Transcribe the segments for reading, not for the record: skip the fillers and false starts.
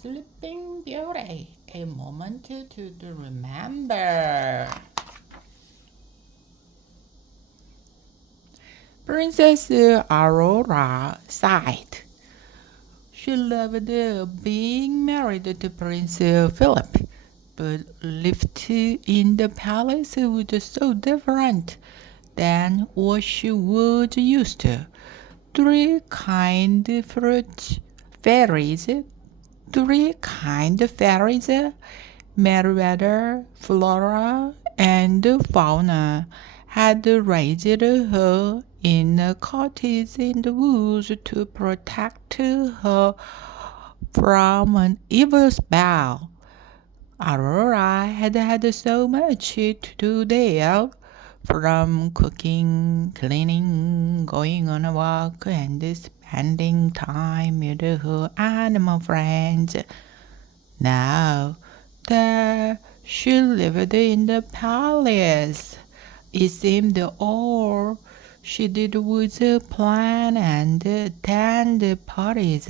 Sleeping Beauty, a moment to remember. Princess Aurora sighed. She loved being married to Prince Philip, but life in the palace was so different than what she was used to. Three kind fruit fairies Three kind fairies, Meriwether, Flora, and Fauna, had raised her in a cottage in the woods to protect her from an evil spell. Aurora had had so much to do there, from cooking, cleaning, going on a walk, and spending time with her animal friends. Now that she lived in the palace, it seemed all she did was plan and attend parties.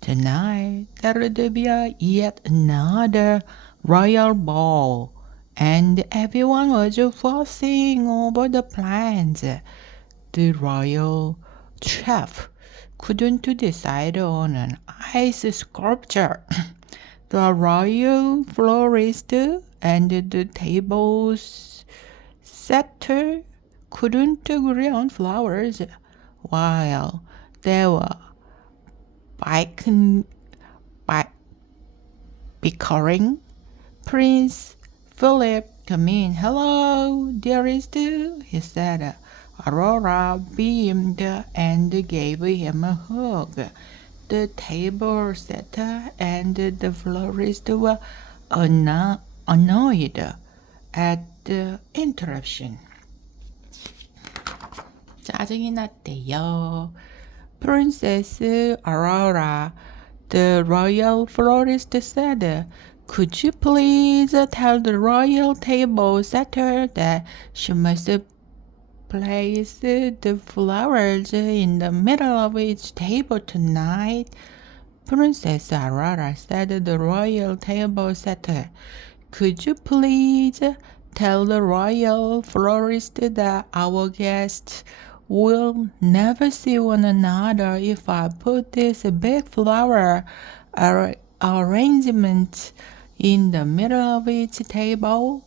Tonight there would be yet another royal ball, and everyone was fussing over the plans. The royal chef couldn't decide on an ice sculpture. The royal florist and the table setter couldn't agree on flowers, while they were bickering. bickering. Prince Philip came in. "Hello, dearest," he said. Aurora beamed and gave him a hug. The table setter and the florist were annoyed at the interruption. 짜증이 났대요. Princess Aurora, the royal florist said, "Could you please tell the royal table setter that she must place the flowers in the middle of each table tonight?" Princess Aurora said to the royal table setter, "Could you please tell the royal florist that our guests will never see one another if I put this big flower arrangement in the middle of each table?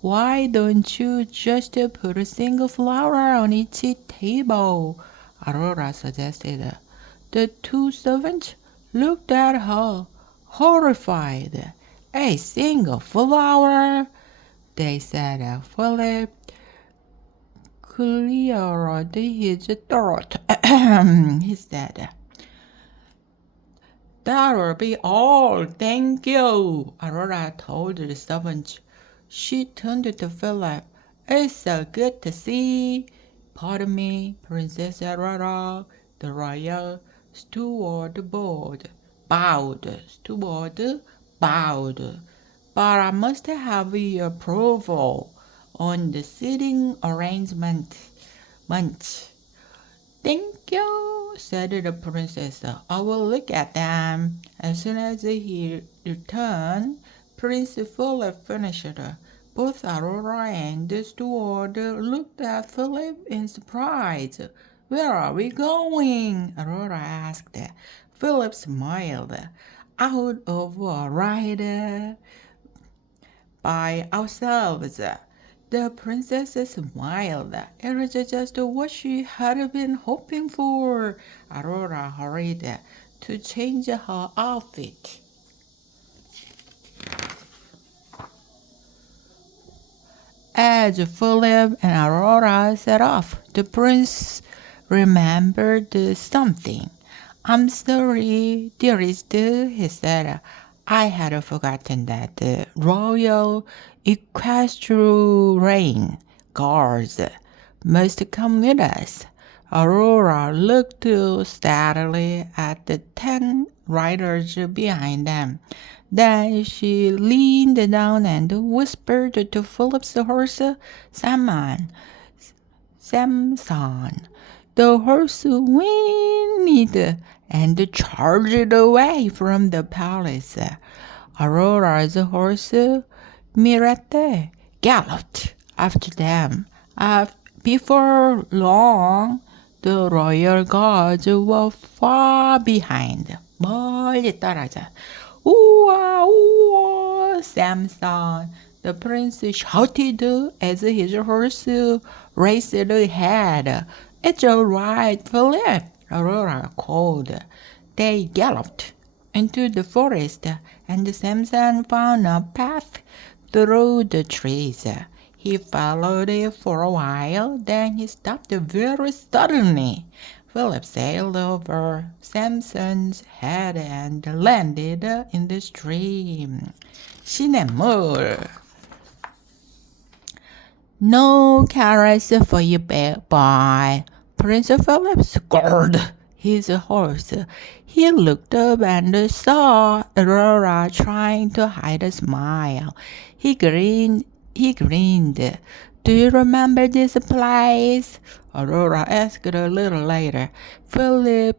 Why don't you just put a single flower on each table?" Aurora suggested. The two servants looked at her, horrified. "A single flower?" they said. Philip cleared his throat. He said, "That'll be all, thank you," Aurora told the servant. She turned to Philip. "It's so good to see." "Pardon me, Princess Aurora," the royal steward bowed. "But I must have your approval on the seating arrangement. "Thank you," said the princess. "I will look at them." As soon as he returned, Prince Philip finished. Both Aurora and the steward looked at Philip in surprise. "Where are we going?" Aurora asked. Philip smiled. "Out of a ride by ourselves." The princess smiled. It was just what she had been hoping for. Aurora hurried to change her outfit. As Philip and Aurora set off, the prince remembered something. "I'm sorry, dearest," he said. "I had forgotten that the royal equestrian guards must come with us." Aurora looked steadily at the 10 riders behind them. Then she leaned down and whispered to Philip's horse, Samson, "The horse whinnied and charged away from the palace. Aurora's horse, Mirette, galloped after them. Before long, the royal guards were far behind. 멀리 따라자. 우와, 우와, Samson, the prince shouted as his horse raced ahead. It's all right, Philip, Aurora called. They galloped into the forest, and Samson found a path through the trees. He followed it for a while, then he stopped very suddenly. Philip sailed over Samson's head and landed in the stream. 시냇물. No carrots for you, boy. Prince Philip scored his horse. He looked up and saw Aurora trying to hide a smile. He grinned. Do you remember this place? Aurora asked a little later. Philip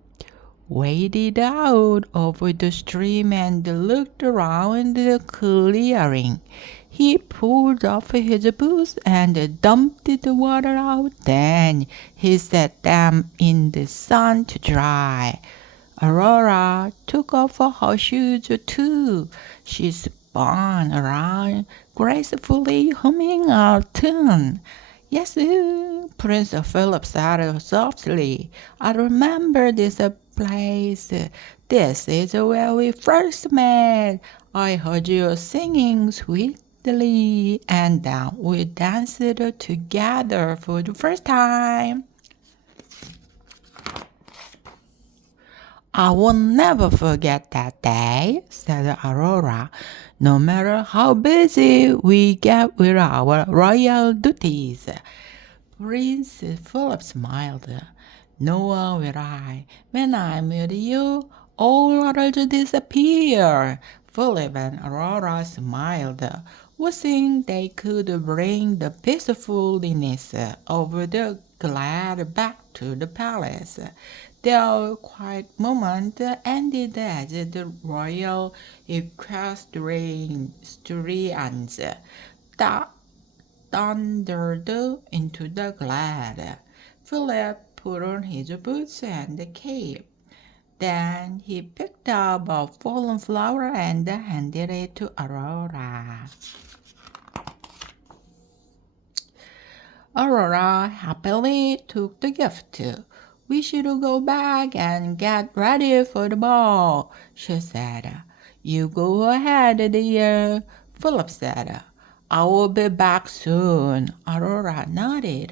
waded out over the stream and looked around the clearing. He pulled off his boots and dumped the water out. Then he set them in the sun to dry. Aurora took off her shoes too. She spun around gracefully, humming a tune. Yes, Prince Philip said softly. I remember this place. This is where we first met. I heard you singing sweetly, and we danced together for the first time. I will never forget that day, said Aurora, no matter how busy we get with our royal duties. Prince Philip smiled. Nor will I. When I'm with you, all others disappear. Philip and Aurora smiled, wishing they could bring the peacefulness of the glad back to the palace. Their quiet moment ended as the royal equestrians thundered into the glade. Philip put on his boots and cape. Then he picked up a fallen flower and handed it to Aurora. Aurora happily took the gift. We should go back and get ready for the ball, she said. You go ahead, dear, Philip said. I will be back soon. Aurora nodded.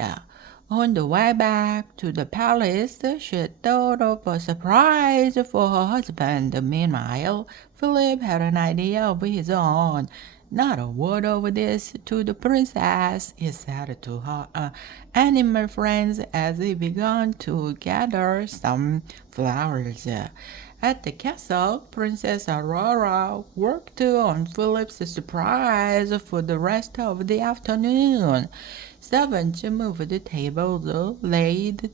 On the way back to the palace, she thought of a surprise for her husband. Meanwhile, Philip had an idea of his own. Not a word of this to the princess, he said to her animal friends as he began to gather some flowers. At the castle, Princess Aurora worked on Philip's surprise for the rest of the afternoon. Servants moved the tables, laid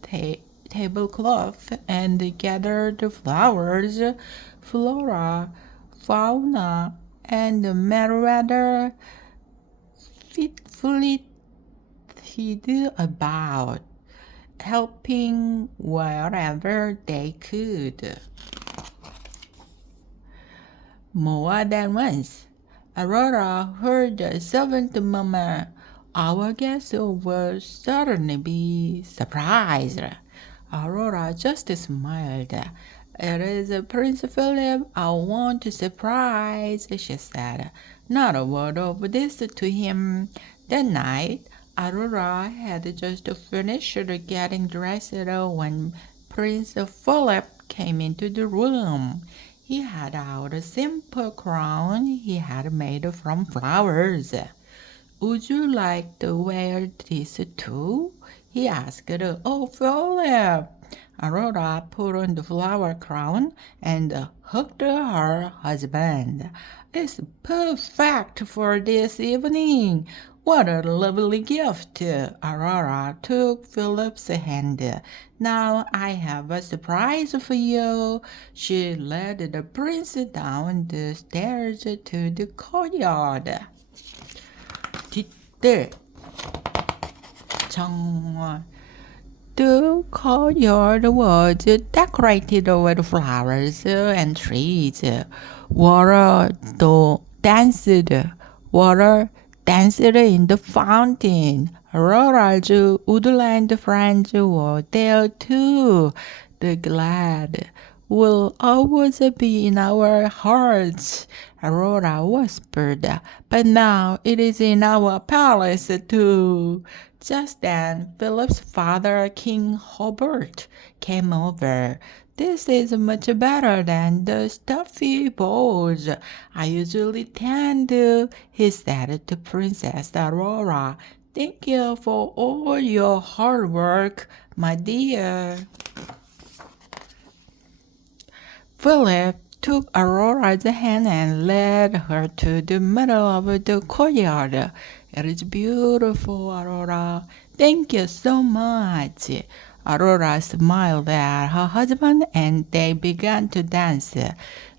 tablecloth, and gathered flowers. Flora, fauna, and Merriweather flitted about, helping wherever they could. More than once, Aurora heard the servant murmur, our guests will certainly be surprised. Aurora just smiled. It is Prince Philip I want to surprise, she said. Not a word of this to him. That night, Aurora had just finished getting dressed when Prince Philip came into the room. He had out a simple crown he had made from flowers. Would you like to wear this too? He asked. Oh, Philip! Aurora put on the flower crown and hugged her husband. It's perfect for this evening. What a lovely gift! Aurora took Philip's hand. Now I have a surprise for you. She led the prince down the stairs to the courtyard. 뒷뜰 정원. The courtyard was decorated with flowers and trees. Water danced in the fountain. Aurora's woodland friends were there too. The glad will always be in our hearts, Aurora whispered, but now it is in our palace too. Just then, Philip's father, King Hobart, came over. This is much better than the stuffy balls I usually tend to, he said to Princess Aurora. Thank you for all your hard work, my dear. Philip took Aurora's hand and led her to the middle of the courtyard. It is beautiful, Aurora. Thank you so much. Aurora smiled at her husband and they began to dance.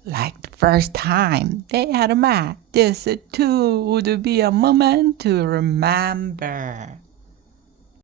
Like the first time they had met, this too would be a moment to remember.